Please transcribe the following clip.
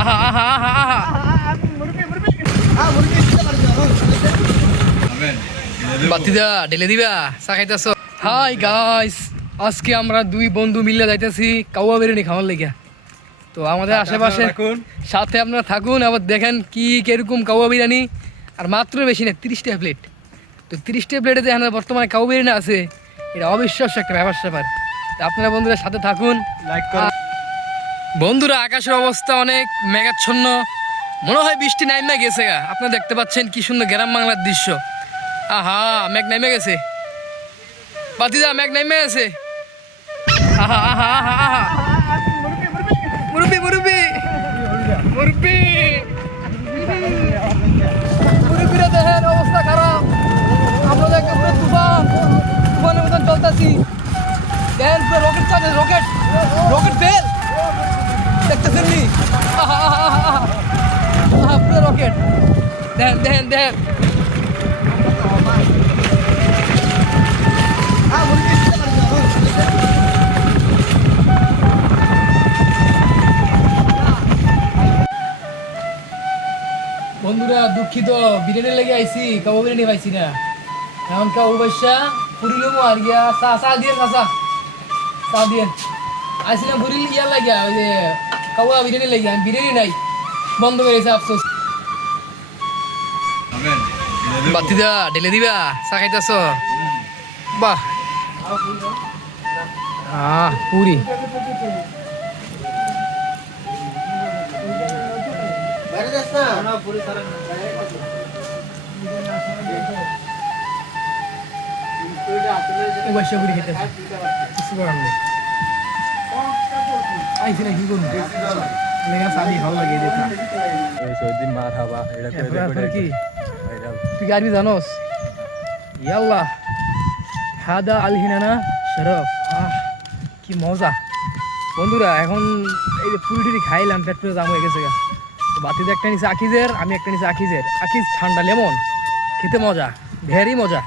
আহা আহা আহা আহা বাতিদা ঢেলে দিবা চা খাইতেছ। হাই গাইস, আজকে আমরা দুই বন্ধু মিলে যাইতেছি কাওয়া বিরিয়ানি খাওয়ার লেগে। তো আমাদের আশেপাশে সাথে আপনারা থাকুন, আবার দেখেন কি কিরকম কাওয়া বিরিয়ানি। আর মাত্র বেশি না, 30টা প্লেট। তো 30টা প্লেটে যে এখানে বর্তমানে কাওয়া বিরিয়ানি আছে, এটা অবিশ্বাস্য একটা ব্যাপার স্যাপার। তো আপনারা বন্ধুরা সাথে থাকুন, লাইক করুন। বন্ধুরা আকাশের অবস্থা অনেক মেঘাচ্ছন্ন, মনে হয় বৃষ্টি নাইমে গেছে গা। আপনারা দেখতে পাচ্ছেন কি সুন্দর গ্রাম বাংলার দৃশ্য। আহা মেঘ নাইমে গেছে, বাতিদা মেঘ নাইমে গেছে। আহা আহা আহা আহা মুরব্বি মুরব্বি মুরব্বি মুরব্বিরা দেখেন অবস্থা খারাপ। আমরা দেখতে পুরো তুফানের মতন চলতেছি। দেখেন পুরো রকেট চাঁদে, রকেট রকেট ফেল দেখতেছেন নি? আহা আহা আহা আহা পুরো রকেট দেখেন দেখেন দেখেন। বন্ধুরা দুঃখিত, বিরিয়ানি লেগে আইছি, কাবু বিরিয়ানি পাইছি না। এখন কাবু পয়সা ফুরিলমো আর গিয়া চা চা দিয়ে চা দিয়ে আইছিলাম ফুরিল ইয়ার লাগিয়া, ওই যে কাবুয়া বিরিয়ানি লেগে। বিরিয়ানি নাই, বন্ধ হয়ে গেছে, আফসোস। বাতিদা ঢেলে দিবা চা খাইতেছ? বাহ পুরি পয়সা পুরি খেতে কিছু করার নেই। আইসি না কি করবো, চাবি ভালো লাগে দেখা। তুই আরবি জানোস? ইয়াল্লাহ হাদা আলহিনানা শরফ। কি মজা বন্ধুরা। এখন এই যে পুরি টুরি খাইলাম, পেট পুরো জাম হয়ে গেছে। বাতিতে একটা নিচে আকিজের, আমি একটা নিচে আকিজের। আকিজ ঠান্ডা লেমন, খেতে মজা, ভেরি মজা।